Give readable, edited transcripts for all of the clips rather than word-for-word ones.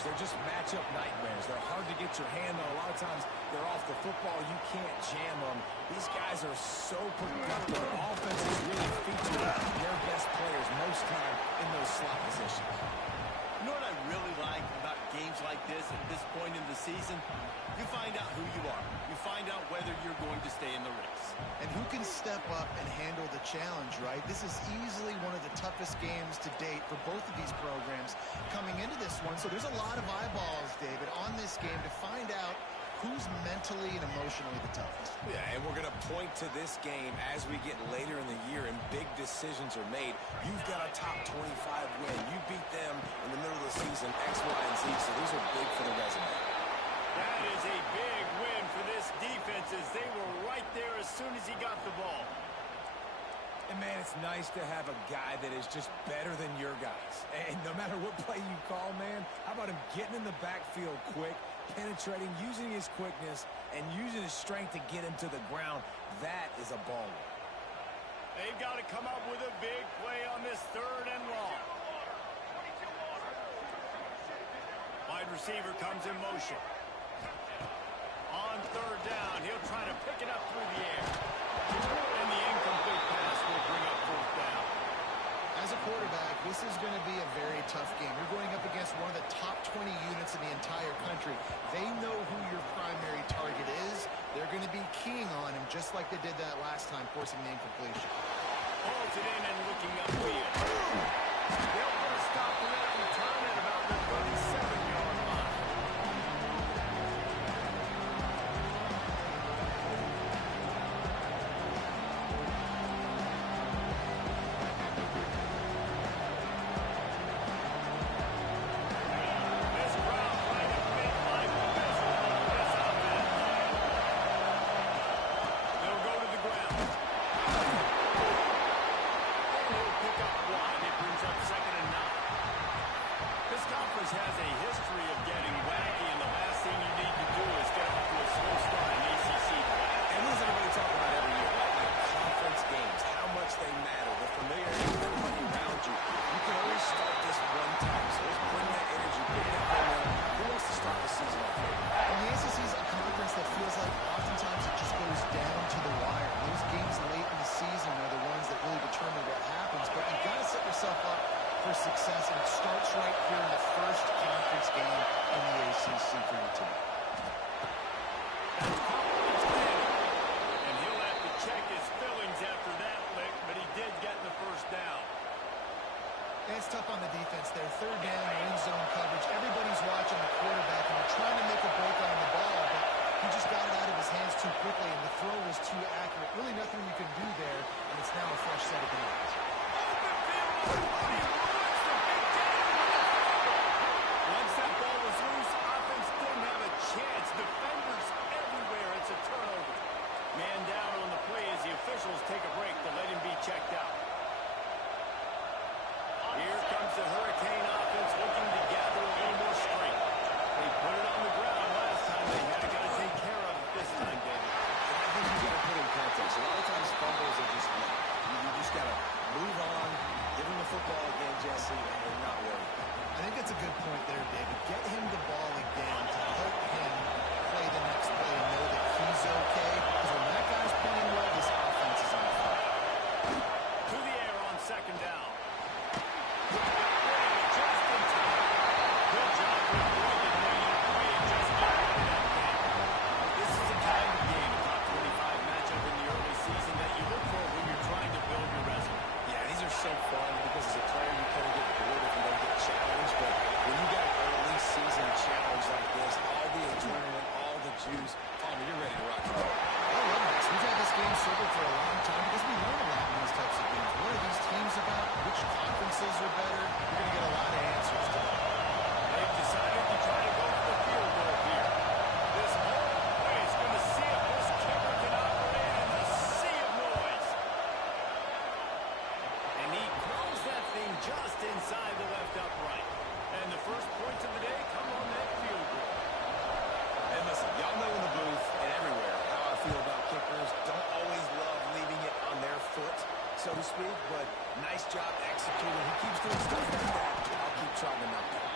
receivers, they're just matchup nightmares. They're hard to get your hand on. A lot of times they're off the football. You can't jam them. These guys are so productive. Their offense is really featuring their best players most time in those slot positions. You know what I really like about games like this at this point in the season? You find out who you are. You find out whether you're going to stay in the race. And who can step up and handle the challenge, right? This is easily one of the toughest games to date for both of these programs coming into this one. So there's a lot of eyeballs, David, on this game to find out who's mentally and emotionally the toughest. Yeah, and we're going to point to this game as we get later in the year and big decisions are made. You've got a top 25 win. You beat them in the middle of the season, X, Y, and Z, so these are big for the resume. That is a big win for this defense as they were right there as soon as he got the ball. And, man, it's nice to have a guy that is just better than your guys. And no matter what play you call, man, how about him getting in the backfield quick, penetrating, using his quickness, and using his strength to get him to the ground? That is a baller. They've got to come up with a big play on this 3rd and long. Wide receiver comes in motion. On 3rd down, he'll try to pick it up through the air. And the incomplete pass will bring up 4th down. As a quarterback, this is going to be a very tough game. You're going up against one of the top 20 units in the entire country. They know who your primary target is. They're going to be keying on him just like they did that last time, forcing the incompletion. Holds it in and looking upfield. They'll put a stop to that return at about the 37-yard line. Has a history of getting wacky, and the last thing you need to do is get off to a slow start in ACC play. And what does everybody talk about every year? Like conference games, how much they matter, the familiarity of everybody around you. You can always start this one time, so let's bring that energy, bring that momentum. Who wants to start the season off here? And the ACC is a conference that feels like oftentimes it just goes down to the wire. Those games late in the season are the ones that really determine what happens, but you've got to set yourself up for success, and it starts right here in the first conference game in the ACC for your team. And he'll have to check his fillings after that lick, but he did get the 1st down. And it's tough on the defense there. 3rd down, in zone coverage. Everybody's watching the quarterback, and they're trying to make a break on the ball, but he just got it out of his hands too quickly, and the throw was too accurate. Really nothing you can do there, and it's now a fresh set of downs. Once that ball was loose, offense didn't have a chance. Defenders everywhere. It's a turnover. Man down on the play as the officials take a break to let him be checked out. Here comes the Hurricane offense looking to gather a little more strength. They put it on the ground last time. They had got to take care of it this time, David. I think you got to put in context. A lot of times fumbles are just you just got to move on, give him the football again, Jesse, and not worry. I think that's a good point there, David. Get him the ball again to help him play the next play and know that he's okay. Because when that guy's playing well, this offense is on fire. To the air on 2nd down. Just in time. Good job with Morgan making a readjustment in that game. This is a kind of game, a top 25 matchup in the early season that you look for when you're trying to build your resume. Yeah, these are so fun because as a player you kind of get bored if you don't get challenged, but when you got an early season challenge like this, all the adrenaline, all the juice, Palmer, you're ready to rock and roll. I love this. We've had this game circled for a long time because we learn a lot in these types of games. What are these teams about? Which conferences are better? You're going to get a lot of answers to that. They've decided to try to go for the field goal here. This whole place going to see if this kicker can operate in the sea of noise. And he throws that thing just inside the left upright. And the first points of the day come on that field goal. And listen, y'all know in the booth and everywhere how I feel about kickers. Don't always love leaving it on their foot, so to speak, but nice job executing. He keeps doing stuff like that. I'll keep trying to knock it.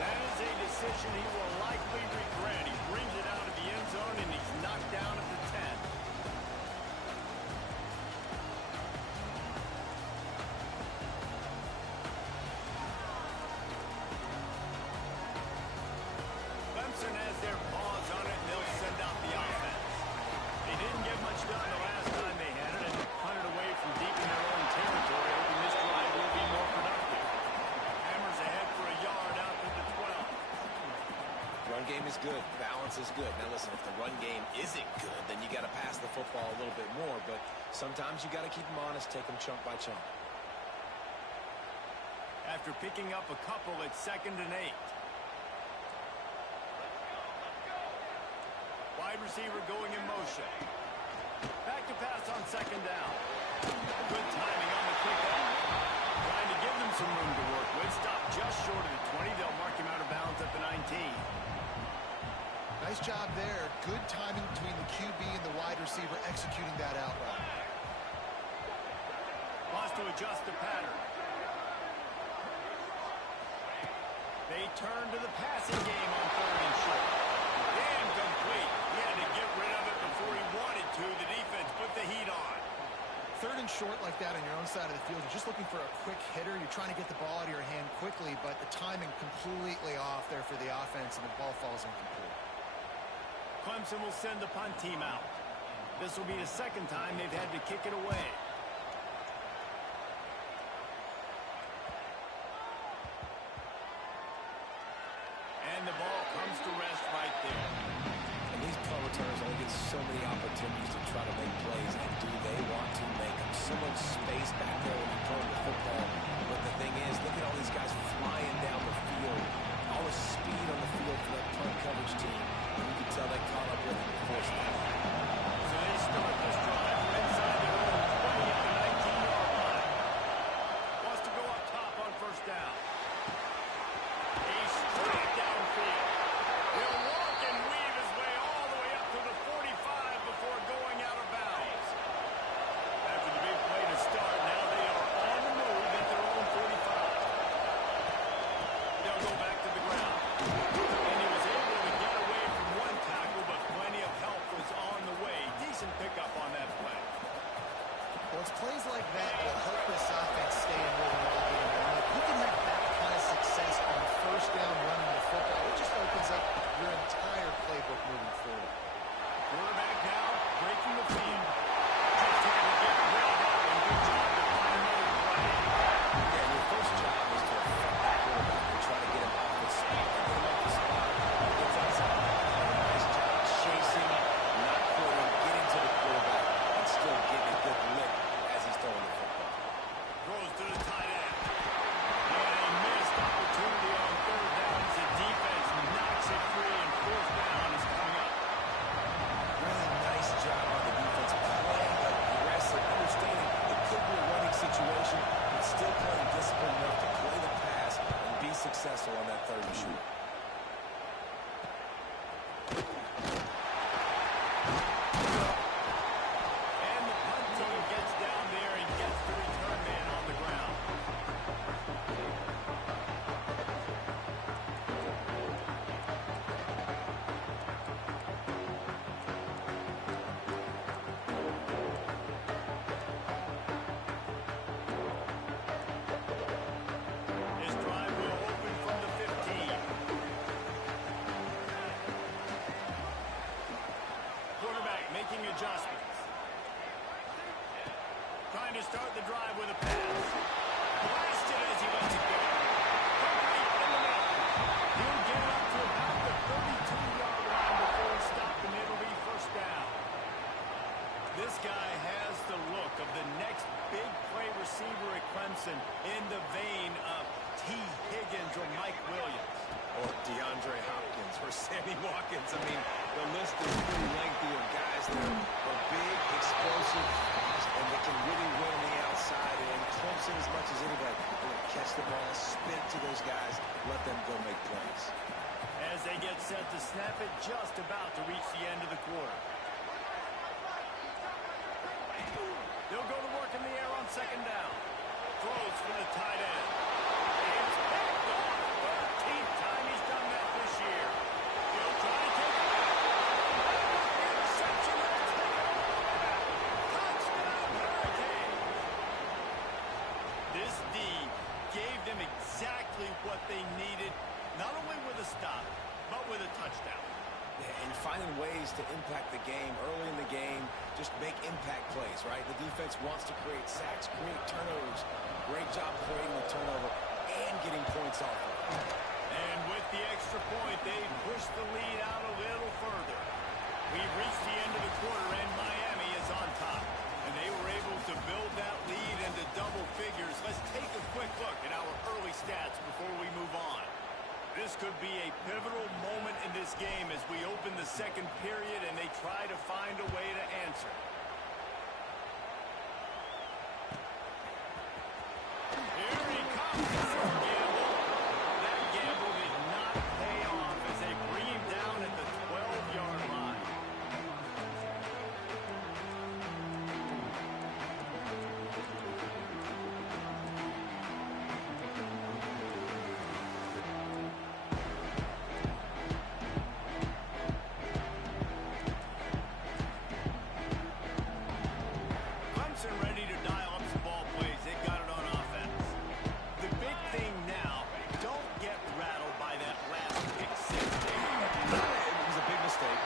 That is a decision he will likely regret. He brings it out of the end zone, and he's knocked down at the 10. Clemson has their paws on it, and they'll send out the offense. They didn't get much done the last time they had it, and punted away from deep in their own territory, hoping this drive will be more productive. Hammers ahead for a yard out to the 12. Run game is good. Balance is good. Now listen, if the run game isn't good, then you got to pass the football a little bit more. But sometimes you got to keep them honest, take them chunk by chunk. After picking up a couple, it's 2nd and 8. Wide receiver going in motion. Back to pass on 2nd down. Good timing on the kickoff. Trying to give them some room to work with. Stop just short of the 20. They'll mark him out of bounds at the 19. Nice job there. Good timing between the QB and the wide receiver executing that out route. Wants to adjust the pattern. They turn to the passing game on 3rd and short. Incomplete. He had to get rid of it before he wanted to. The defense put the heat on. 3rd and short like that on your own side of the field. You're just looking for a quick hitter. You're trying to get the ball out of your hand quickly, but the timing completely off there for the offense, and the ball falls incomplete. Clemson will send the punt team out. This will be the 2nd time they've had to kick it away. And the ball comes to rest right there. And these punt returners only get so many opportunities to try to make plays, and do they want to make them? So much space back there when you throw the football. But the thing is, look at all these guys flying down the field. All the speed on the field for that punt coverage team. And you can tell they caught up with it before snap. So they start this drive from inside their own 20 at the 19-yard line. Wants to go up top on 1st down. He's straight downfield. He'll walk and weave his way all the way up to the 45 before going out of bounds. After the big play to start, now they are on the move at their own 45. They'll go back to the ground. And he was able to get away from one tackle, but plenty of help was on the way. Decent pickup on that play. Well, it's plays like that that help this offense stay in rhythm all game long. If you can have that kind of success on 1st down running the football, it just opens up your entire playbook moving forward. Quarterback now breaking the field. Just had to get rid of that one. Good job to find another play. And your first job is to affect the quarterback and try to get him off the spot. Get him off the spot. Gets outside. Nice job chasing, not quitting, getting to the quarterback, and still getting a good lick as he's throwing the football. Throws to the tight end. And a missed opportunity on 3rd down as the defense knocks it free, and 4th down is coming up. Really nice job on the defense, playing aggressive, understanding it could be a running situation, but still playing disciplined enough to play the pass and be successful on that 3rd and short. And the punt team gets down there and gets the return man on the ground. This drive will open from the 15. Quarterback making adjustments. Trying to start the drive with a pass. Blasted as he lets it go. Complete in the middle. He'll get up to about the 32-yard line before he stopped, and it'll be 1st down. This guy has the look of the next big play receiver at Clemson, in the vein of T. Higgins or Mike Williams. Or DeAndre Hopkins or Sammy Watkins. I mean, the list is pretty lengthy of guys that are big, explosive, and they can really win on the outside. And Clemson, as much as anybody, they're going to catch the ball, spin to those guys, let them go make plays. As they get set to snap it, just about to reach the end of the quarter. They'll go to work in the air on 2nd down. Throws for the tight end. It's picked off. 13th This D gave them exactly what they needed, not only with a stop, but with a touchdown. And finding ways to impact the game early in the game, just make impact plays, right? The defense wants to create sacks, create turnovers. Great job creating the turnover and getting points off of it. And with the extra point, they push the lead out a little further. We've reached the end of the quarter, and Miami is on top. And they were able to build that lead into double figures. Let's take a quick look at our early stats before we move on. This could be a pivotal moment in this game as we open the second period and they try to find a way to answer. Here he comes. Gamble. That gamble did not pay off as they bring him down at the 12-yard line. Clemson ready to dial up some ball plays. They've got it on offense. The big thing now, don't get rattled by that last pick six. It was a big mistake.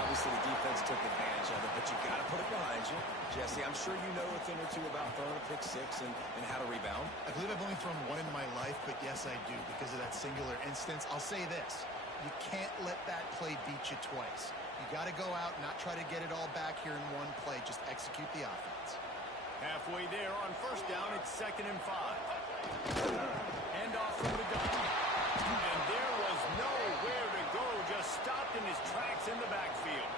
Obviously, the defense took advantage of it, but you got to put it behind you. Jesse, I'm sure you know a thing or two about throwing a pick six and how to rebound. I believe I've only thrown one in my life, but yes, I do because of that singular instance. I'll say this. You can't let that play beat you twice. You got to go out, not try to get it all back here in one play. Just execute the offense. Halfway there on first down, it's 2nd and 5. Hand off from the gun. And there was nowhere to go, just stopped in his tracks in the backfield.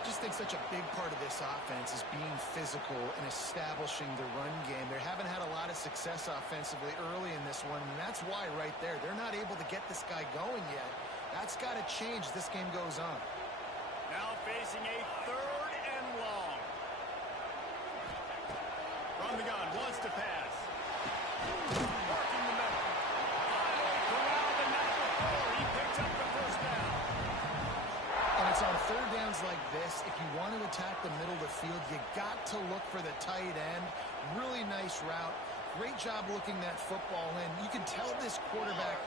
I just think such a big part of this offense is being physical and establishing the run game. They haven't had a lot of success offensively early in this one, and that's why right there. They're not able to get this guy going yet. That's got to change as this game goes on. Now facing a 3rd and long. From the gun, wants to pass. Working the middle. Finally corralled and now the 4. He picks up the first down. And it's on 3rd downs like this. If you want to attack the middle of the field, you got to look for the tight end. Really nice route. Great job looking that football in. You can tell this quarterback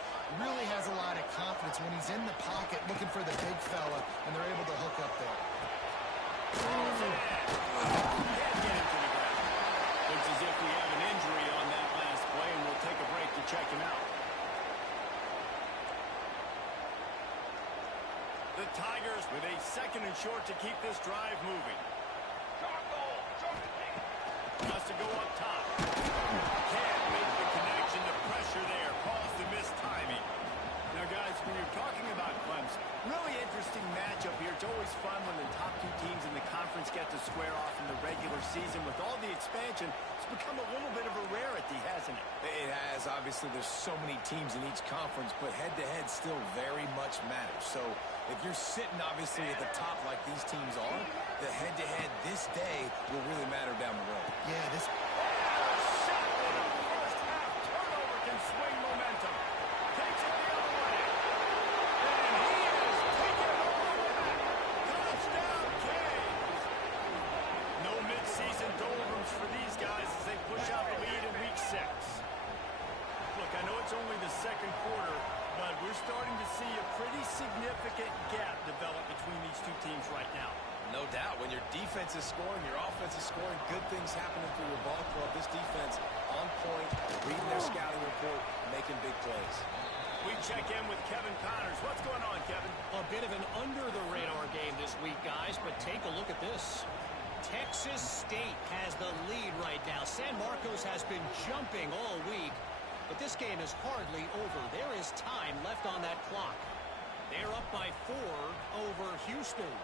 really has a lot of confidence when he's in the pocket looking for the big fella, and they're able to hook up there. Can't get him to the ground. Looks as if we have an injury on that last play, and we'll take a break to check him out. The Tigers with a 2nd and short to keep this drive moving. Has to go up top. Can't make the connection. The pressure there caused the missed timing. Now, guys, when you're talking about Clemson, really interesting matchup here. It's always fun when the top 2 teams in the conference get to square off in the regular season. With all the expansion, it's become a little bit of a rarity, hasn't it? It has. Obviously, there's so many teams in each conference, but head-to-head still very much matters. So if you're sitting, obviously, at the top like these teams are, the head-to-head this day will really matter down the road. Yeah, this... Shot with a first-half turnover can swing momentum. Takes it the other way. And he is taking it all the way back. Touchdown, Canes. No mid-season doldrums for these guys as they push out the lead in week 6. Look, I know it's only the 2nd quarter, but we're starting to see a pretty significant gap develop between these 2 teams right now. No doubt. When your defense is scoring, your offense is scoring, good things happening for your ball club. This defense on point, reading their scouting report, making big plays. We check in with Kevin Connors. What's going on, Kevin? A bit of an under-the-radar game this week, guys, but take a look at this. Texas State has the lead right now. San Marcos has been jumping all week, but this game is hardly over. There is time left on that clock. They're up by 4 over Houston.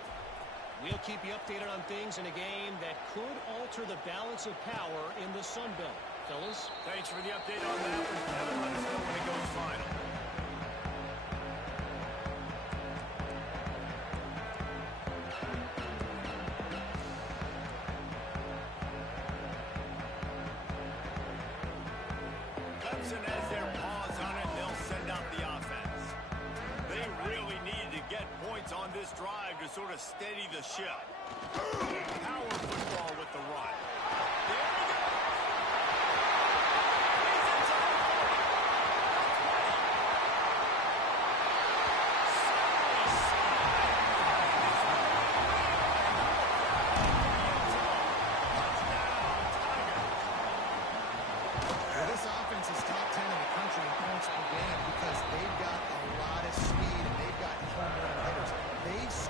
We'll keep you updated on things in a game that could alter the balance of power in the Sun Belt. Fellas? Thanks for the update on that one, Kevin. Let us know when it goes final. Clemson has their paws on it. They'll send out the offense. They really needed to get points on this drive to sort of steady the ship. Power football with the run. There we go.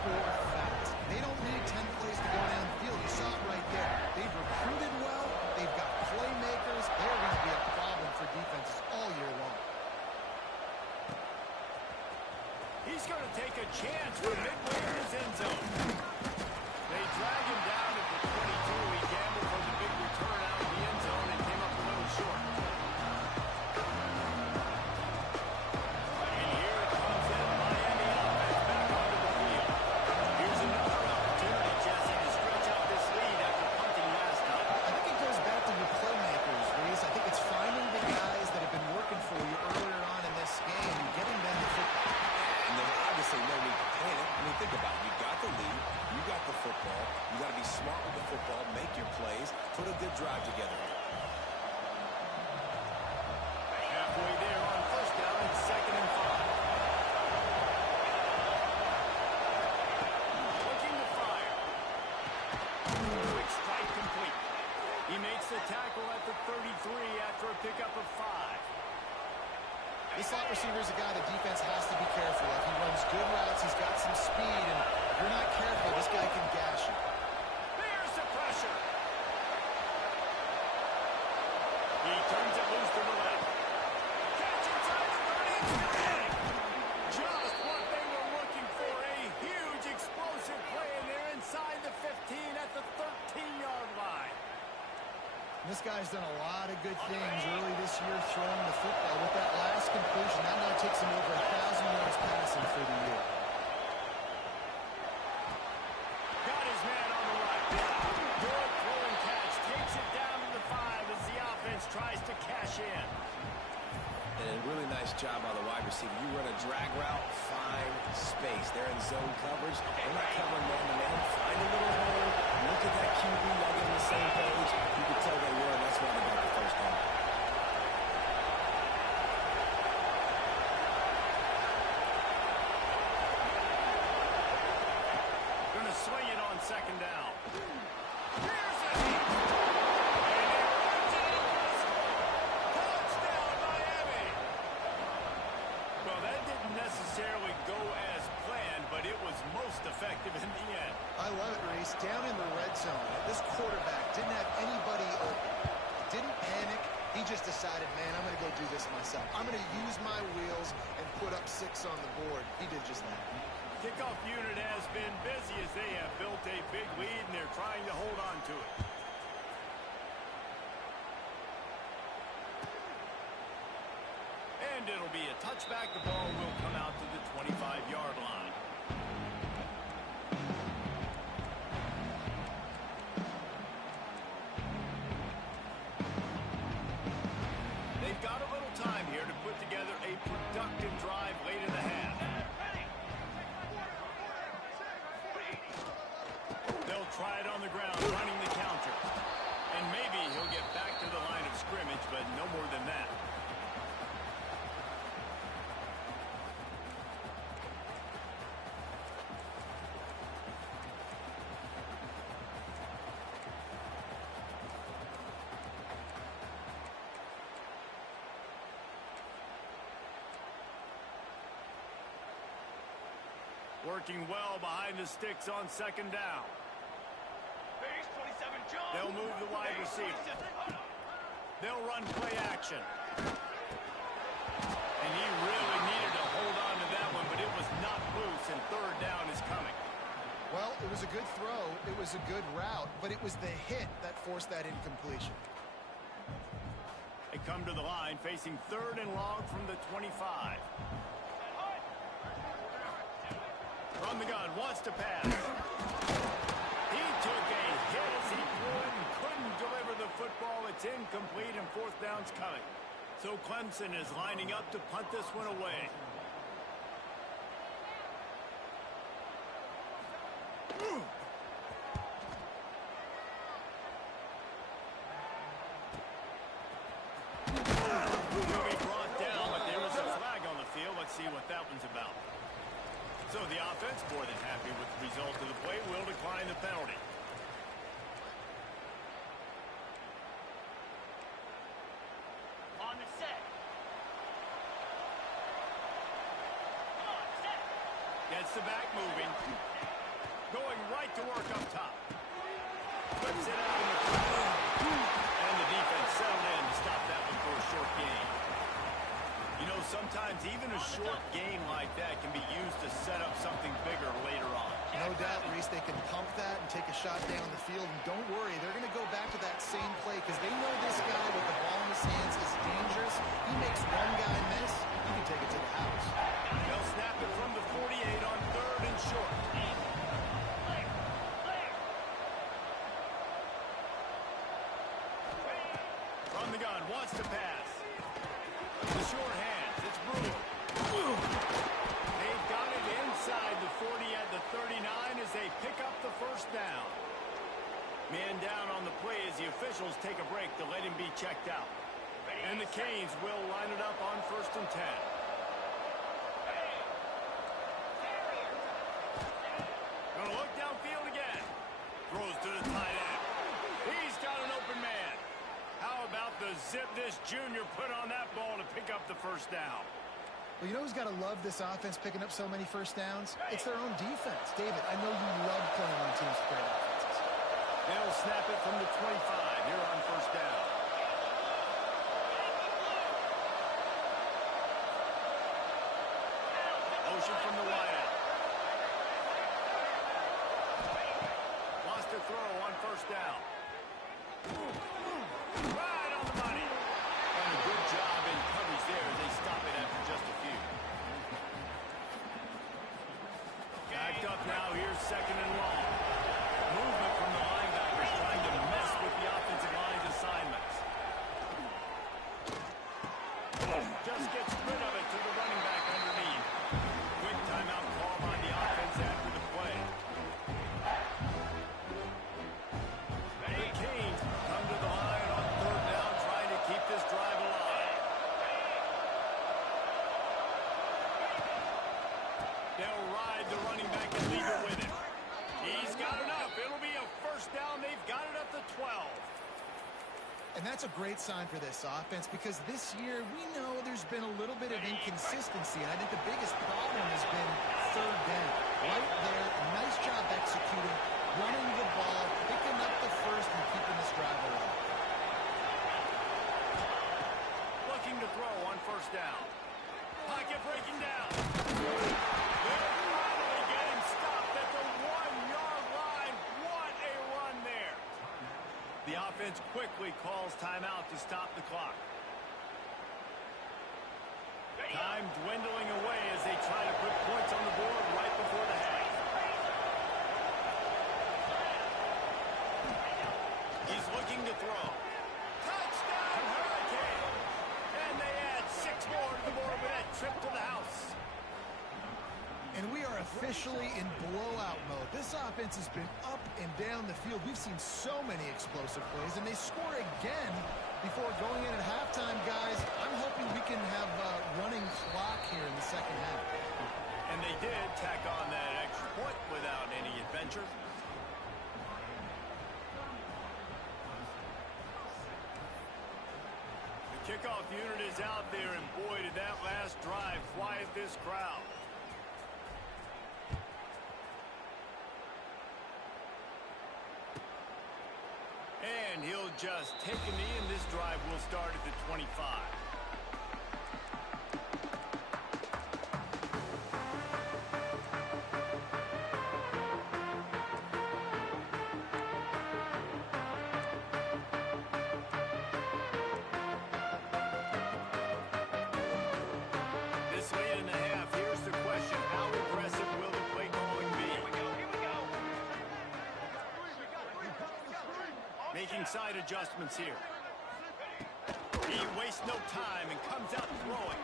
score fast. They don't need 10 plays to go down the field. You saw it right there. They've recruited well. They've got playmakers. They're going to be a problem for defenses all year long. He's going to take a chance from midway in his end zone. They drag him down at the 22. He gambled for the big return out of the end zone and came up a little short. And here it comes in Miami offense back onto the field. Here's another opportunity, Jesse, to stretch out this lead after punting last time. I think it goes back to your playmakers, Reese. I think it's finding the guys that have been working for you earlier on in this game and getting them the football. And there's obviously no need to panic. I mean, think about it. You got the lead. You got the football. You got to be smart with the football. Make your plays. Put a good drive together. Halfway there on first down and 2nd and 5. Looking to fire. Quick strike complete. He makes the tackle at the 33 after a pickup of 5. This slot receiver is a guy the defense has to be careful of. He runs good routes. He's got some speed, and if you're not careful, this guy can gash you. There's the pressure. He turns it loose to the left. Catch inside the 30. Just what they were looking for. A huge explosive play, and they're inside the 15 at the 13-yard line. This guy's done a lot of good things early this year throwing the football. With that last completion, that now takes him over 1,000 yards passing for the year. Got his man on the right. Good throw and catch. Takes it down to the 5 as the offense tries to cash in. And a really nice job by the wide receiver. You run a drag route, find space. They're in zone coverage. They're not covering man-to-man. Find a little hole. Look at that QB. Y'all get on the same page. You can tell they were, and that's why they got the first down. Going to swing it on 2nd down. Here's it. Touchdown, Miami. Well, that didn't necessarily go as planned, but it was most effective in the end. I love it, Reese. Down in the red zone, this quarterback didn't have anybody open. Didn't panic. He just decided, man, I'm going to go do this myself. I'm going to use my wheels and put up 6 on the board. He did just that. Kickoff unit has been busy as they have built a big lead, and they're trying to hold on to it. And it'll be a touchback. The ball will come out to the 25-yard line. They've got a little time here to put together a productive drive late in the half. They'll try it on the ground, running the counter. And maybe he'll get back to the line of scrimmage, but no more than that. Working well behind the sticks on 2nd down. They'll move the wide receiver. They'll run play action. And he really needed to hold on to that one, but it was not loose, and 3rd down is coming. Well, it was a good throw. It was a good route, but it was the hit that forced that incompletion. They come to the line facing 3rd and long from the 25. From the gun, wants to pass. He took a hit as he threw it and couldn't deliver the football. It's incomplete, and 4th down's coming. So Clemson is lining up to punt this one away. He'll be brought down, but there is a flag on the field. Let's see what that one's about. So the offense, more than happy with the result of the play, will decline the penalty. On the set. Gets the back moving. Going right to work up top. Puts it out in the corner. And the defense settled in to stop that one for a short gain. You know, sometimes even a short gain like that can be used to set up something bigger later on. No doubt, Reese, they can pump that and take a shot down the field. And don't worry, they're going to go back to that same play because they know this guy with the ball in his hands is dangerous. He makes one guy miss, you can take it to the house. They'll snap it from the 48 on 3rd and short. From the gun, wants to pass. The short hands, it's Brewer. They've got it inside the 40 at the 39 as they pick up the first down. Man down on the play as the officials take a break to let him be checked out. And the Canes will line it up on 1st and 10. Gonna look downfield again. Throws to the tight end. He's got an open man. How about the zip this junior put on that ball to pick up the first down? Well, you know who's got to love this offense picking up so many first downs? It's their own defense. David, I know you love playing on teams with great offenses. They'll snap it from the 25 here on 1st down. Motion from the wideout. Wants to throw on 1st down. Right on the money. And a good job in coverage there as they stop it after just a few. Backed up now. Here's 2nd and long. Movement from the linebackers trying to mess with the offensive line's assignments. Just gets rid of it to the running back underneath. Quick timeout call by the offense after the play. The Canes come to the line on 3rd down, trying to keep this drive alive. They'll ride the running back and leave it with him. He's got enough. It'll be a first down. They've got it at the 12. And that's a great sign for this offense because this year we know there's been a little bit of inconsistency. And I think the biggest problem has been 3rd down. Right there, nice job executing, running the ball, picking up the first, and keeping this drive alive. Looking to throw on 1st down. Pocket breaking down. They're finally getting stopped at the 1-yard line. What a run there. The offense quickly calls timeout to stop the clock. Time dwindling away as they try to put points on the board right before the half. He's looking to throw. Touchdown, Hurricane! And they add 6 more to the board with that trip to the house. And we are officially in blowout mode. This offense has been up and down the field. We've seen so many explosive plays, and they score again before going in at halftime, guys. I'm hoping we can have a running clock here in the second half. And they did tack on that extra point without any adventure. The kickoff unit is out there, and boy, did that last drive quiet this crowd. And he'll just take a knee, and this drive will start at the 25. This late in the half, here's the question. How aggressive will the play calling be? Here we go. Making side adjustments here. He wastes no time and comes out throwing.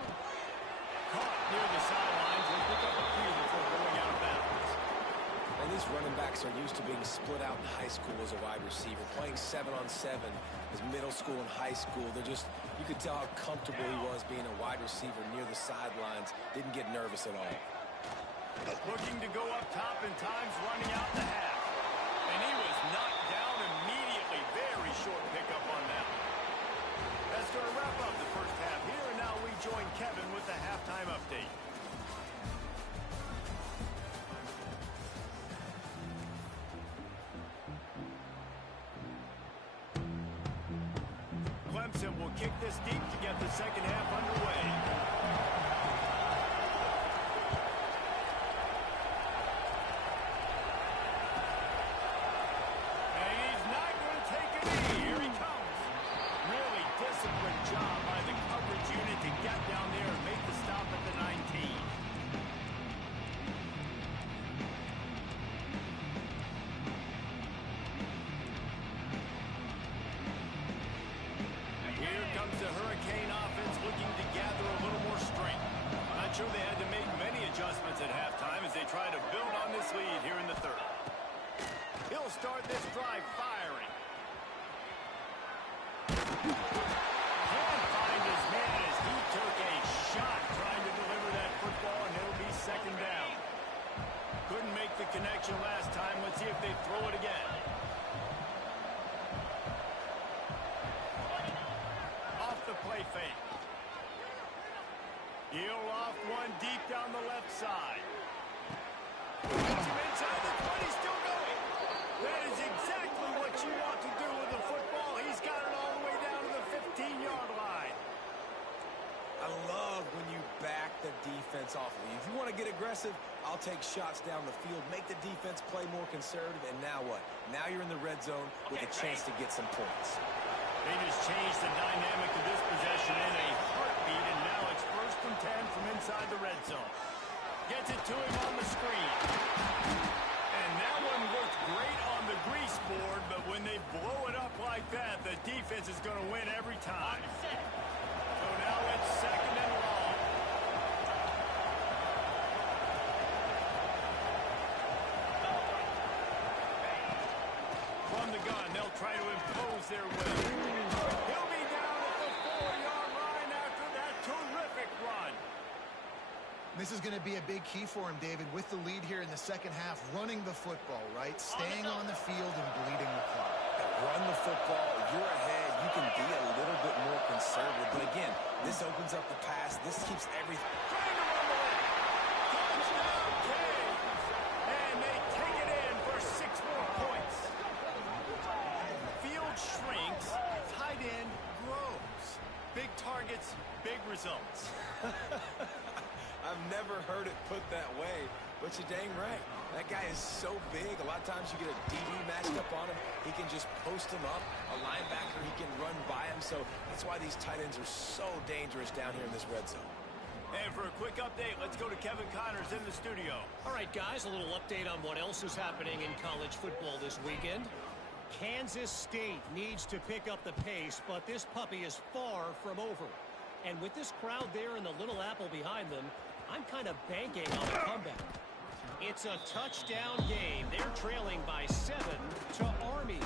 Caught near the sidelines. Will pick up a few before going out of bounds. And these running backs are used to being split out in high school as a wide receiver. Playing 7-on-7 as middle school and high school. You could tell how comfortable he was being a wide receiver near the sidelines. Didn't get nervous at all. Looking to go up top and times running out the half. And he was knocked down immediately. Very short pickup on that one. That's going to wrap up the first half here. And now we join Kevin with the halftime update. kick this deep to get the second half underway. And he's not going to take a knee. Here he comes. Really disciplined job by the coverage unit to get down there and make the stop at the 19. Here comes the Hurricane offense looking to gather a little more strength. Not sure they had to make many adjustments at halftime as they try to build on this lead here in the third. He'll start this drive firing. Can't find his man as he took a shot trying to deliver that football, and it'll be second down. Couldn't make the connection last time. Let's see if they throw it again. Off the play fake. He'll off one deep down the left side. Gets him inside the 20, still going. That is exactly what you want to do with the football. He's got it all the way down to the 15-yard line. I love when you back the defense off of you. If you want to get aggressive, I'll take shots down the field, make the defense play more conservative, and now what? Now you're in the red zone with a chance to get some points. They just changed the dynamic of this possession in a heartbeat, and now it's 1st and 10 from inside the red zone. Gets it to him on the screen. And that one worked great on the grease board, but when they blow it up like that, the defense is going to win every time. So now it's 2nd and long. From the gun, they'll try to impose their will. He'll be down at the 4-yard line after that terrific run. This is going to be a big key for him, David, with the lead here in the second half, running the football, right? Staying on the field and bleeding the clock. Run the football, you're ahead, you can be a little bit more conservative. But again, this opens up the pass. This keeps everything. Trying to run away. Touchdown, Canes. And they take it in for 6 more points. Field shrinks, tight end grows. Big targets, big results. I've never heard it put that way, but you're dang right. That guy is so big. A lot of times you get a DB matched up on him. He can just post him up. A linebacker, he can run by him. So that's why these tight ends are so dangerous down here in this red zone. And for a quick update, let's go to Kevin Connors in the studio. All right, guys, a little update on what else is happening in college football this weekend. Kansas State needs to pick up the pace, but this puppy is far from over. And with this crowd there and the Little Apple behind them, I'm kind of banking on a comeback. It's a touchdown game. They're trailing by 7 to Army.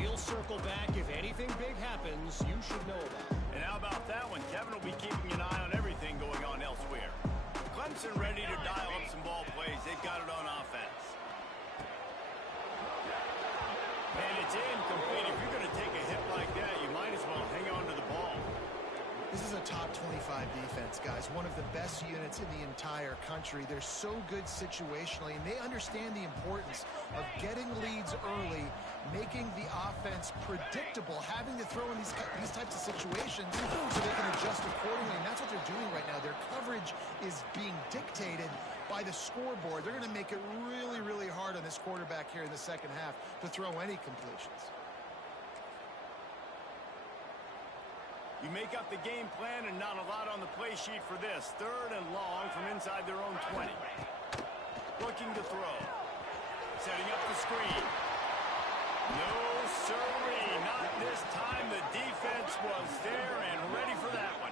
We'll circle back. If anything big happens, you should know about it. And how about that one? Kevin will be keeping an eye on everything going on elsewhere. Clemson ready to dial up some ball plays. They've got it on offense. And it's incomplete. If you're going to take a hit like that, you might as well hang on to the ball. This is a top 25 defense, guys. One of the best units in the entire country. They're so good situationally, and they understand the importance of getting leads early, making the offense predictable, having to throw in these types of situations so they can adjust accordingly. And that's what they're doing right now. Their coverage is being dictated by the scoreboard. They're going to make it really, really hard on this quarterback here in the second half to throw any completions. You make up the game plan and not a lot on the play sheet for this. 3rd and long from inside their own 20. Looking to throw. Setting up the screen. No sirree. Not this time. The defense was there and ready for that one.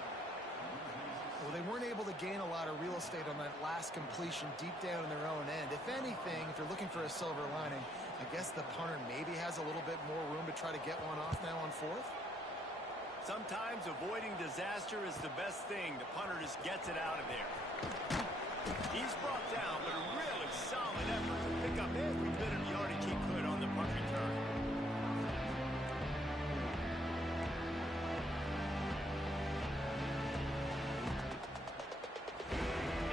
Well, they weren't able to gain a lot of real estate on that last completion deep down in their own end. If anything, if you're looking for a silver lining, I guess the punter maybe has a little bit more room to try to get one off now on 4th. Sometimes avoiding disaster is the best thing. The punter just gets it out of there. He's brought down, but a really solid effort to pick up every bit of yardage he could on the punt return.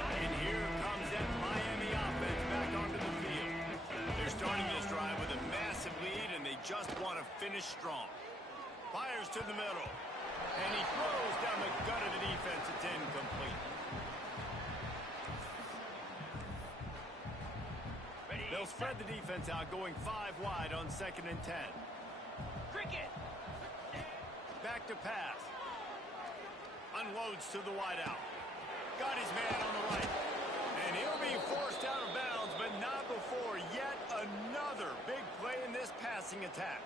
And here comes that Miami offense back onto the field. They're starting this drive with a massive lead, and they just want to finish strong. Fires to the middle. And he throws down the gut of the defense. It's incomplete. They'll spread the defense out, going 5 wide on 2nd and 10. Cricket. Back to pass. Unloads to the wideout. Got his man on the right. And he'll be forced out of bounds, but not before yet another big play in this passing attack.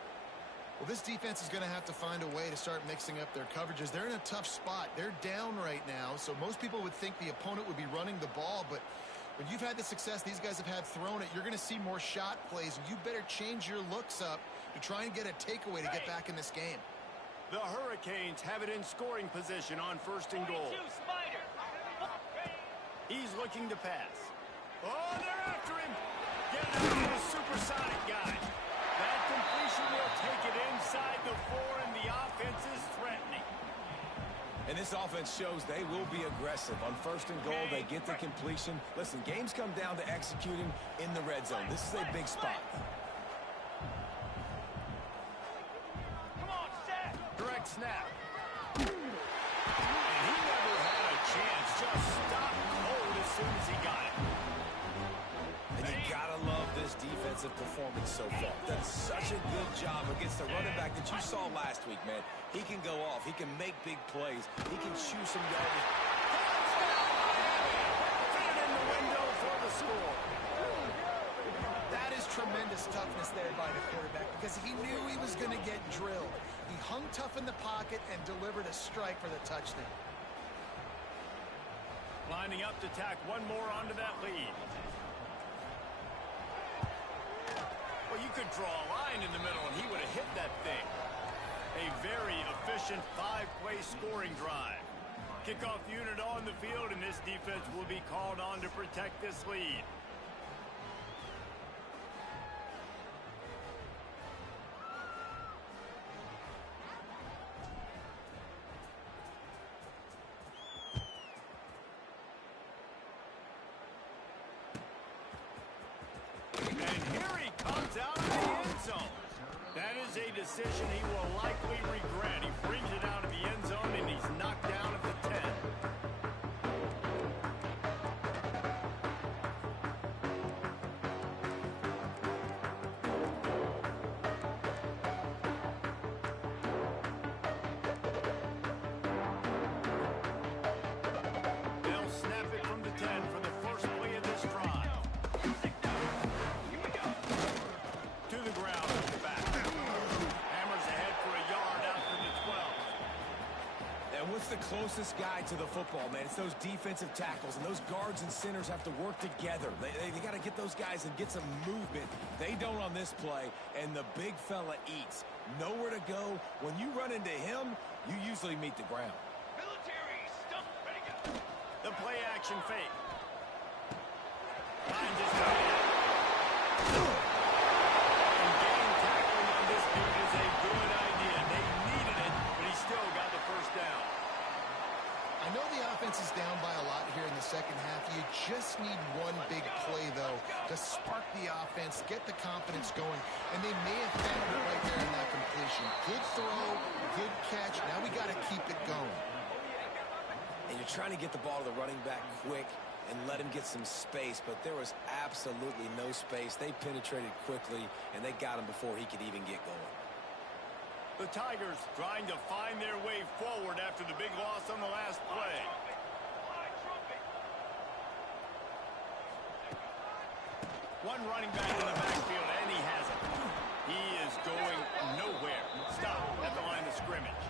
Well, this defense is going to have to find a way to start mixing up their coverages. They're in a tough spot. They're down right now, so most people would think the opponent would be running the ball, but when you've had the success these guys have had throwing it, you're going to see more shot plays. You better change your looks up to try and get a takeaway to get back in this game. The Hurricanes have it in scoring position on 1st and goal. He's looking to pass. Oh, they're after him. Get it out to the supersonic guy. That completion will take it inside the 4, and the offense is threatening. And this offense shows they will be aggressive. On 1st and goal, they get the completion. Listen, games come down to executing in the red zone. This is a big spot. Come on, Zach. Direct snap. And he never had a chance. Just stopped cold as soon as he got it. And you gotta love this defensive performance so far. Done such a good job against the running back that you saw last week, man. He can go off. He can make big plays. He can shoot some yardage. Put it in the window for the score. That is tremendous toughness there by the quarterback because he knew he was going to get drilled. He hung tough in the pocket and delivered a strike for the touchdown. Lining up to tack one more onto that lead. Well, you could draw a line in the middle, and he would have hit that thing. A very efficient 5-play scoring drive. Kickoff unit on the field, and this defense will be called on to protect this lead. And here he comes out of the end zone. That is a decision he will likely regret. He brings it out of the end zone, and he's knocked down at the 10. They'll snap it from the 10 for the first play of this drive. To the ground at the back. Hammers ahead for a yard out to the 12. And what's the closest guy to the football, man? It's those defensive tackles, and those guards and centers have to work together. They got to get those guys and get some movement. They don't on this play, and the big fella eats. Nowhere to go. When you run into him, you usually meet the ground. Military stuff. Ready to go. The play action fake. Line just got it. And game tackling on this dude is a good idea. They needed it, but he still got the first down. I know the offense is down by a lot here in the second half. You just need one big play, though, to spark the offense, get the confidence going, and they may have found it right there in that completion. Good throw, good catch. Now we got to keep it going. And you're trying to get the ball to the running back quick and let him get some space, but there was absolutely no space. They penetrated quickly, and they got him before he could even get going. The Tigers trying to find their way forward after the big loss on the last play. One running back in the backfield, and he has it. He is going nowhere. Stop at the line of scrimmage.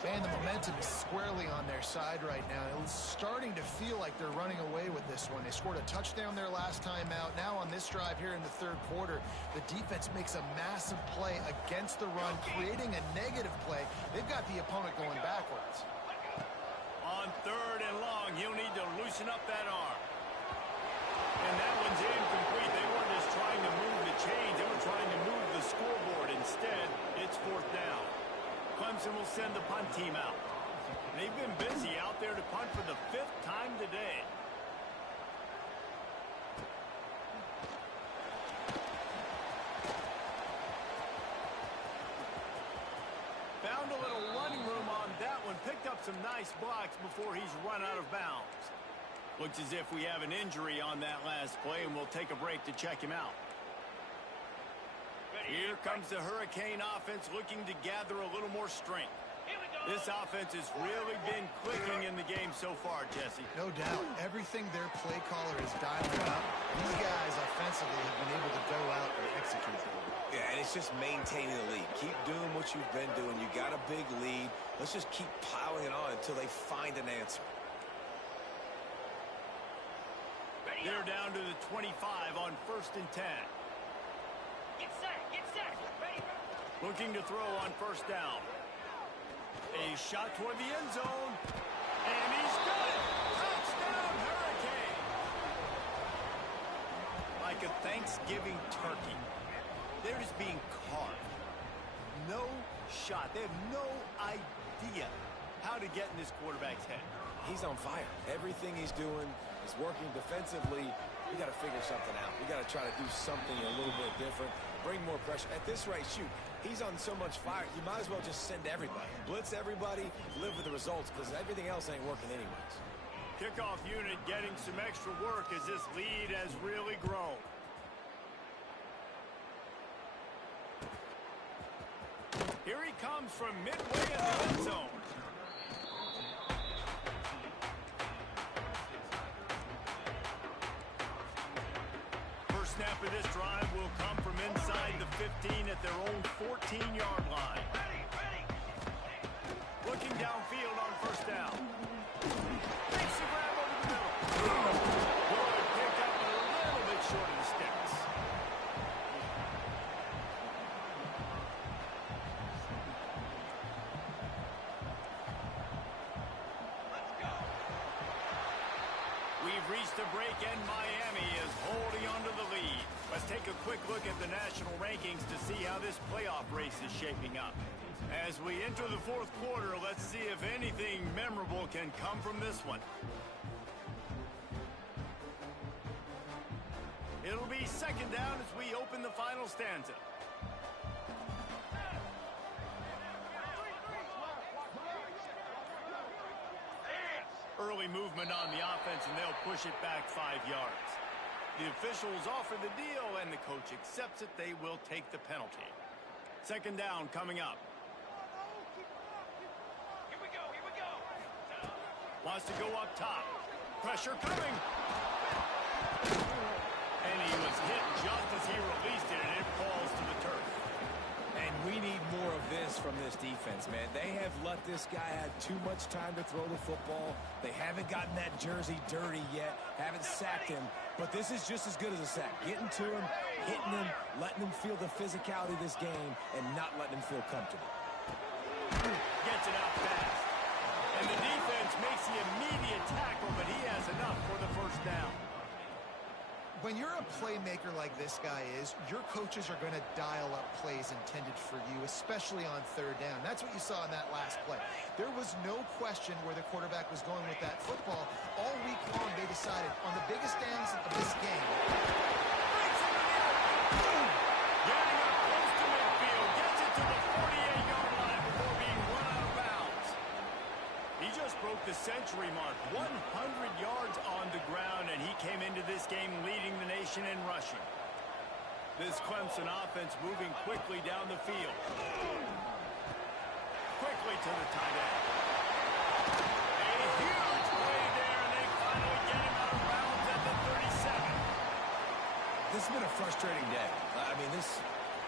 Man, the momentum is squarely on their side right now. It's starting to feel like they're running away with this one. They scored a touchdown their last time out. Now on this drive here in the third quarter, the defense makes a massive play against the run, creating a negative play. They've got the opponent going backwards. On 3rd and long, he'll need to loosen up that arm. And that one's incomplete. They weren't just trying to move the chains. They were trying to move the scoreboard. Instead, it's 4th down. Clemson will send the punt team out. They've been busy out there to punt for the 5th time today. Found a little running up some nice blocks before he's run out of bounds. Looks as if we have an injury on that last play, and we'll take a break to check him out. Here comes the Hurricane offense looking to gather a little more strength. This offense has really been clicking in the game so far, Jesse. No doubt. Everything their play caller is dialing up, these guys offensively have been able to go out and execute. Yeah, and it's just maintaining the lead. Keep doing what you've been doing. You got a big lead. Let's just keep piling it on until they find an answer. They're down to the 25 on 1st and 10. Get set, ready. Looking to throw on 1st down. A shot toward the end zone. And he's got it. Touchdown, Hurricane. Like a Thanksgiving turkey, they're just being carved. No shot. They have no idea how to get in this quarterback's head. He's on fire. Everything he's doing is working defensively. We got to figure something out. We got to try to do something a little bit different. Bring more pressure. At this rate, shoot, he's on so much fire, you might as well just send everybody. Blitz everybody, live with the results, because everything else ain't working anyways. Kickoff unit getting some extra work as this lead has really grown. Here he comes from midway in the end zone. First snap of this drive will come from inside the 15 at their own 14-yard line. Looking downfield on 1st down. Makes the grab over the middle. Good pick up, but a little bit short of the sticks. We've reached a break, and Miami is holding on to the lead. Let's take a quick look at the national rankings to see how this playoff race is shaping up. As we enter the 4th quarter, let's see if anything memorable can come from this one. It'll be 2nd down as we open the final stanza. Early movement on the offense, and they'll push it back 5 yards. The officials offer the deal, and the coach accepts it. They will take the penalty. 2nd down coming up. Here we go. Wants to go up top. Pressure coming. And he was hit just as he released it, and it falls to the turf. And we need more of this from this defense, man. They have let this guy have too much time to throw the football. They haven't gotten that jersey dirty yet, haven't sacked him. But this is just as good as a sack. Getting to him, hitting him, letting him feel the physicality of this game, and not letting him feel comfortable. Gets it out fast. And the defense makes the immediate tackle, but he has enough for the 1st down. When you're a playmaker like this guy is, your coaches are going to dial up plays intended for you, especially on 3rd down. That's what you saw in that last play. There was no question where the quarterback was going with that football. All week long, they decided on the biggest downs of this game. Getting up close to midfield, gets it to the 48-yard line before being run out of bounds. He just broke the century mark, 100 yards on the ground, and he came into this game leading the nation in rushing. This Clemson offense moving quickly down the field. Quickly to the tight end. A huge play there, and they finally get him out of bounds at the 37. This has been a frustrating day. I mean,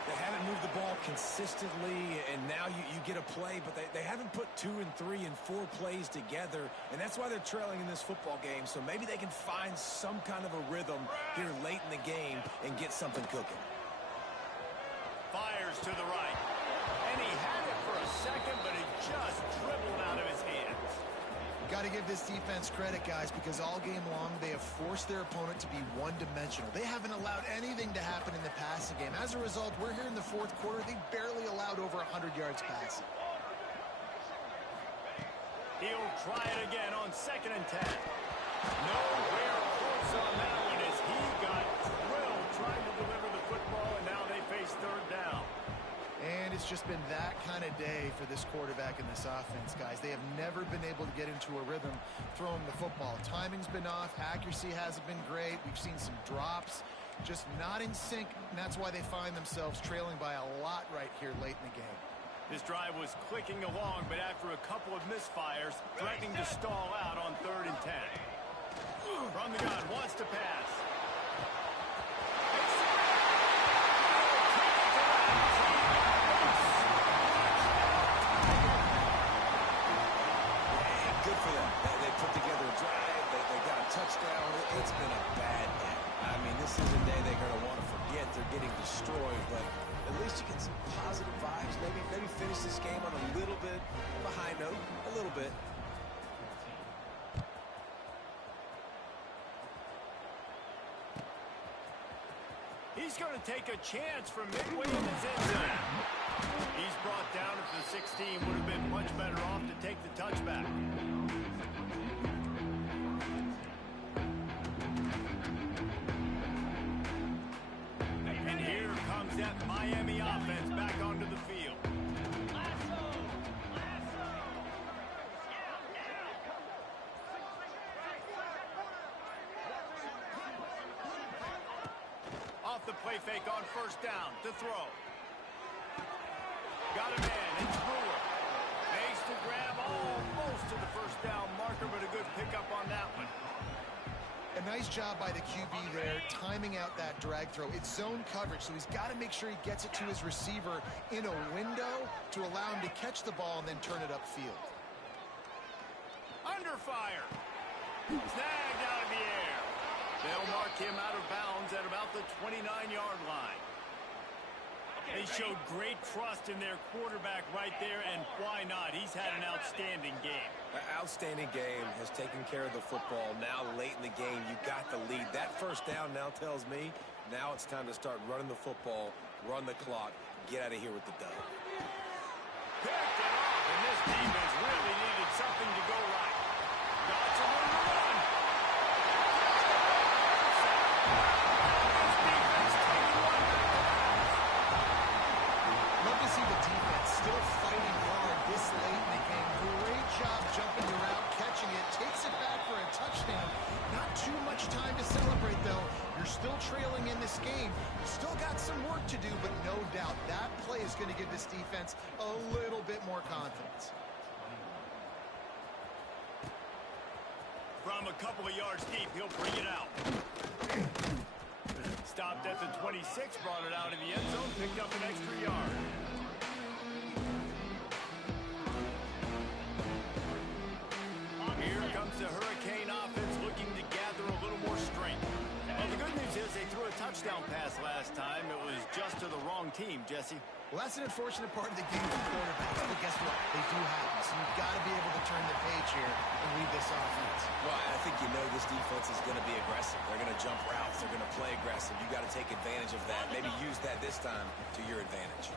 they haven't moved the ball consistently, and now you get a play, but they haven't put 2 and 3 and 4 plays together, and that's why they're trailing in this football game. So maybe they can find some kind of a rhythm here late in the game and get something cooking. Fires to the right. And he had it for a second, but it just dribbled out of his hands. Got to give this defense credit, guys, because all game long they have forced their opponent to be one-dimensional. They haven't allowed anything to happen in the passing game. As a result, we're here in the 4th quarter. They barely allowed over 100 yards passing. He'll try it again on 2nd and 10. Nowhere close on that one as he got drilled trying to deliver the football, and now they face 3rd down. And it's just been that kind of day for this quarterback and this offense, guys. They have never been able to get into a rhythm throwing the football. Timing's been off. Accuracy hasn't been great. We've seen some drops. Just not in sync, and that's why they find themselves trailing by a lot right here late in the game. This drive was clicking along, but after a couple of misfires, threatening to stall out on 3rd and 10. From the gun, wants to pass. Good for them. They put together a drive. They got a touchdown. It's been a bad day. I mean, this is a day they're going to want to forget. They're getting destroyed, but at least you get some positive vibes. Maybe finish this game on a little bit of a high note. A little bit. He's going to take a chance from midway in his end zone. He's brought down at the 16. Would have been much better off to take the touchback. And here comes that Miami offense back onto the field. Off the play fake on 1st down to throw. Got a man, it's Brewer. Makes the grab almost to the 1st down marker, but a good pickup on that one. A nice job by the QB there, timing out that drag throw. It's zone coverage, so he's got to make sure he gets it to his receiver in a window to allow him to catch the ball and then turn it upfield. Under fire. Snagged out of the air. They'll mark him out of bounds at about the 29-yard line. They showed great trust in their quarterback right there, and why not? He's had an outstanding game. An outstanding game, has taken care of the football. Now late in the game, you got the lead. That 1st down now tells me now it's time to start running the football, run the clock, get out of here with the dub. Picked it off, and this defense really needed something to go right. Got some room to run. This defense taking one back. Love to see the defense still fighting hard this late in the game. Great job jumping the route, catching it, takes it back for a touchdown. Not too much time to celebrate, though. You're still trailing in this game. You still got some work to do, but no doubt that play is going to give this defense a little bit more confidence. From a couple of yards deep, he'll bring it out. Stopped at the 26, brought it out in the end zone, picked up an extra yard. Here comes the Hurricane offense looking to gather a little more strength. Well, the good news is they threw a touchdown pass last time. It was just to the wrong team, Jesse. Well, that's an unfortunate part of the game for quarterbacks, but guess what? They do happen, so you've got to be able to turn the page here and read this offense. Well, I think you know this defense is going to be aggressive. They're going to jump routes. They're going to play aggressive. You got to take advantage of that. Maybe use that this time to your advantage.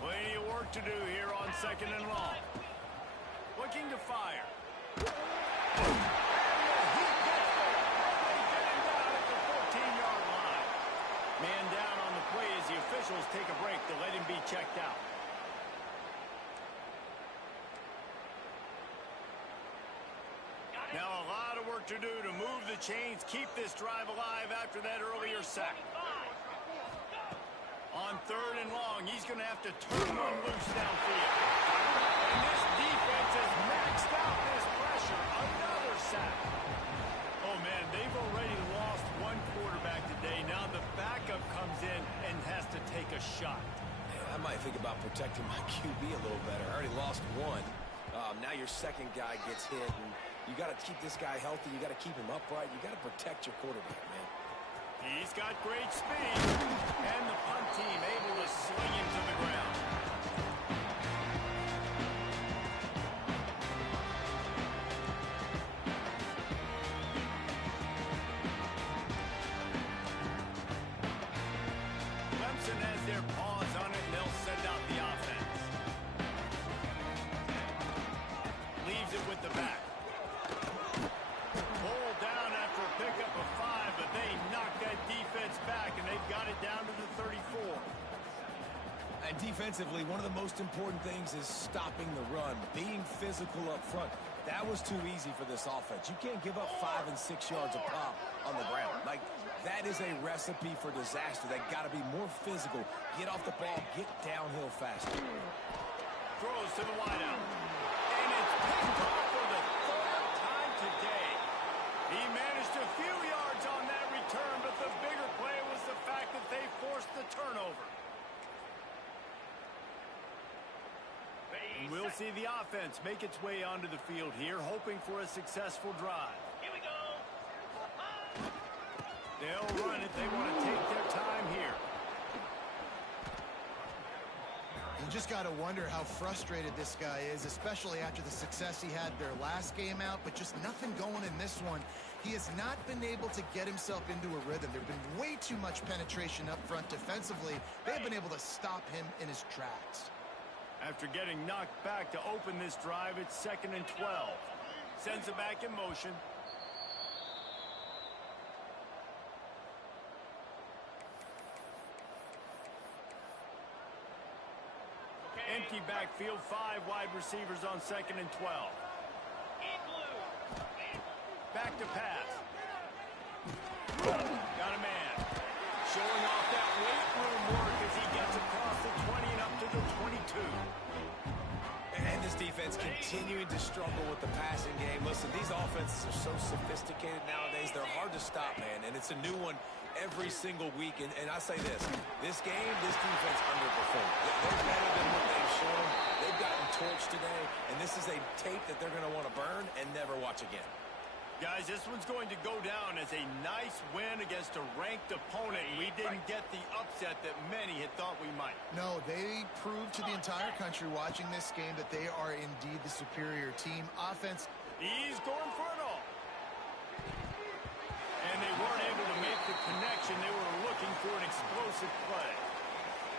Plenty of work to do here on 2nd and long. Looking to fire. And he gets there. They get him down at the 14-yard line. Man down on the play as the officials take a break to let him be checked out. Now a lot of work to do to move the chains, keep this drive alive after that earlier sack. On 3rd and long, he's going to have to turn one loose downfield. And this defense has maxed out this pressure. Another sack. Oh, man, they've already lost one quarterback today. Now the backup comes in and has to take a shot. I might think about protecting my QB a little better. I already lost one. Now your second guy gets hit, and you got to keep this guy healthy. You got to keep him upright. You got to protect your quarterback, man. He's got great speed, and the punt team able to sling him to the ground. Clemson has their paws on it, and they'll send out the offense. Leaves it with the back. Pulled down after a pickup of 5, but they knocked that defense back, and they've got it down to the 34. And defensively, one of the most important things is stopping the run, being physical up front. That was too easy for this offense. You can't give up 5 and 6 yards a pop on the ground. Like, that is a recipe for disaster. They got to be more physical, get off the ball, get downhill faster. Throws to the wideout. And it's picked off for the third time today. He managed a few yards on that return, but the bigger play was the fact that they forced the turnover. We'll see the offense make its way onto the field here, hoping for a successful drive. Here we go. They'll run it. They want to take their time here. You just got to wonder how frustrated this guy is, especially after the success he had their last game out, but just nothing going in this one. He has not been able to get himself into a rhythm. There's been way too much penetration up front defensively. They've been able to stop him in his tracks. After getting knocked back to open this drive, it's 2nd and 12. Sends it back in motion. Empty backfield, 5 wide receivers on 2nd and 12. In blue. Back to pass. Got a man. Showing off that weight room work as he gets across the 20 and up to the 22. And this defense continuing to struggle with the passing game. Listen, these offenses are so sophisticated nowadays. They're hard to stop, man. And it's a new one every single week. And I say this game, this defense underperformed. They're better than what they've shown. They've gotten torched today. And this is a tape that they're going to want to burn and never watch again. Guys, this one's going to go down as a nice win against a ranked opponent. We didn't get the upset that many had thought we might. No, they proved to the entire country watching this game that they are indeed the superior team. Offense. He's going for it all. And they weren't able to make the connection. They were looking for an explosive play.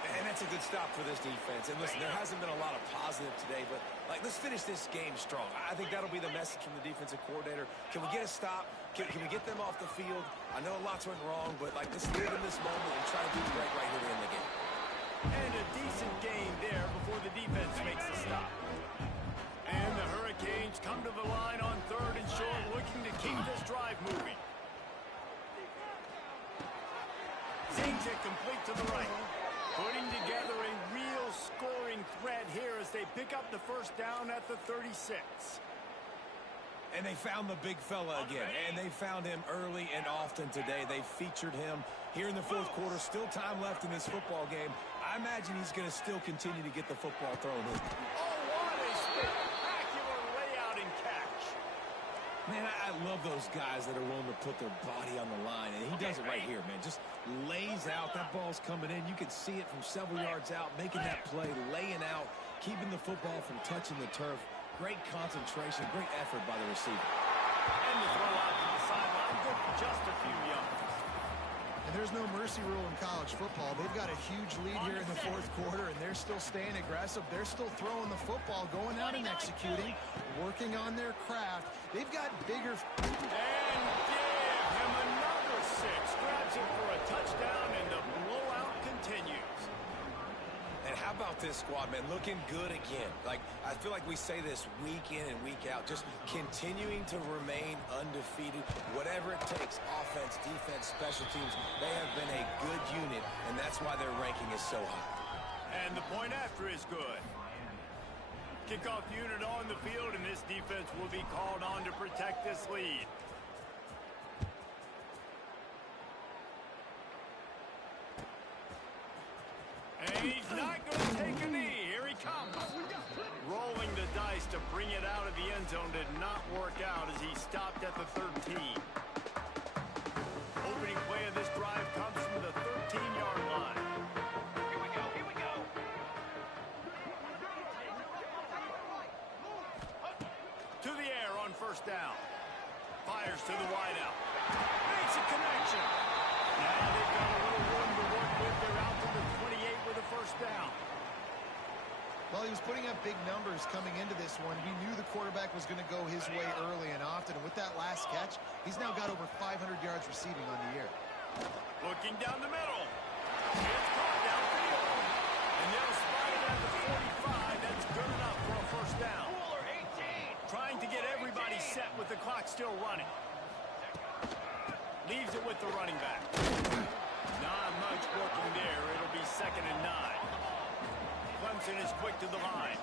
And that's a good stop for this defense. And listen, there hasn't been a lot of positive today, but, let's finish this game strong. I think that'll be the message from the defensive coordinator. Can we get a stop? Can we get them off the field? I know lots went wrong, but, let's live in this moment and try to do right here to end the game. And a decent gain there before the defense makes the stop. And the Hurricanes come to the line on 3rd and short, looking to keep this drive moving. Zings it complete to the right. Putting together a real scoring threat here as they pick up the first down at the 36. And they found the big fella again, and they found him early and often today. They featured him here in the 4th quarter. Still time left in this football game. I imagine he's going to still continue to get the football thrown in. Oh, what a spectacular layout and catch. Man, I love those guys that are willing to put their body on the line, and he does it right here, man. Just lays out. That ball's coming in. You can see it from several yards out, making that play, laying out, keeping the football from touching the turf. Great concentration, great effort by the receiver. And the throw out to the sideline, good for just a few yards. And there's no mercy rule in college football. They've got a huge lead here in the 4th quarter, and they're still staying aggressive. They're still throwing the football, going out and executing, working on their craft. They've got bigger... And give him another 6. Grabs him for a touchdown, and the blowout continues. And how about this squad, man? Looking good again. I feel like we say this week in and week out, just continuing to remain undefeated. Whatever it takes, offense, defense, special teams, they have been a good unit, and that's why their ranking is so high. And the point after is good. Kickoff unit on the field, and this defense will be called on to protect this lead. And he's not going to take a knee. Here he comes. Rolling the dice to bring it out of the end zone did not work out as he stopped at the 13. Opening play of this drive comes from the 13-yard line. Here we go. Here we go. To the air on 1st down. Fires to the wideout. Makes a connection. Now they've got a little room to work with. They're out to the 28 with a 1st down. Well, he was putting up big numbers coming into this one. We knew the quarterback was going to go his way early and often. And with that last catch, he's now got over 500 yards receiving on the year. Looking down the middle. It's caught downfield. And they'll trying to get everybody set with the clock still running. Leaves it with the running back. Not much working there. It'll be 2nd and 9. Clemson is quick to the line.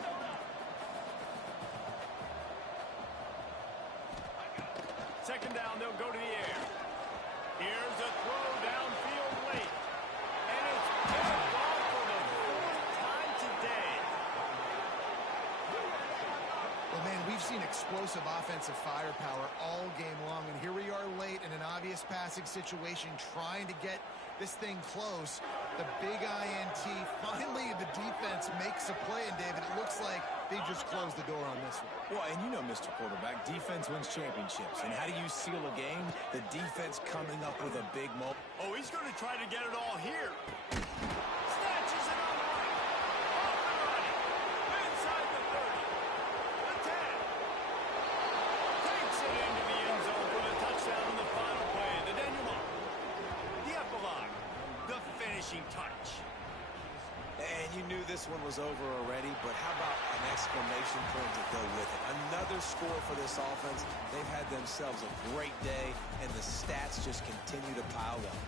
Second down, they'll go to the air. Here's a throw downfield late. And it's picked off for the 4th time today. Well, man, we've seen explosive offensive firepower all game long, and here we are late in an obvious passing situation trying to get this thing close. The big INT, finally the defense makes a play, and David, it looks like they just closed the door on this one. Well, and you know, Mr. Quarterback, defense wins championships. And how do you seal a game? The defense coming up with a big moment. Oh, he's going to try to get it all here. Snatches it on the right. Off and running. Inside the 30. The 10. Takes it into the end zone for the touchdown on the final play. The denouement. The epilogue. The finishing touch. And you knew this one was over already, but how about an exclamation point to go with it? Another score for this offense. They've had themselves a great day, and the stats just continue to pile up.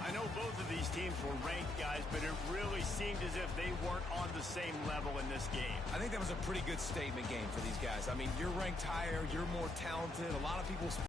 I know both of these teams were ranked, guys, but it really seemed as if they weren't on the same level in this game. I think that was a pretty good statement game for these guys. I mean, you're ranked higher, you're more talented. A lot of people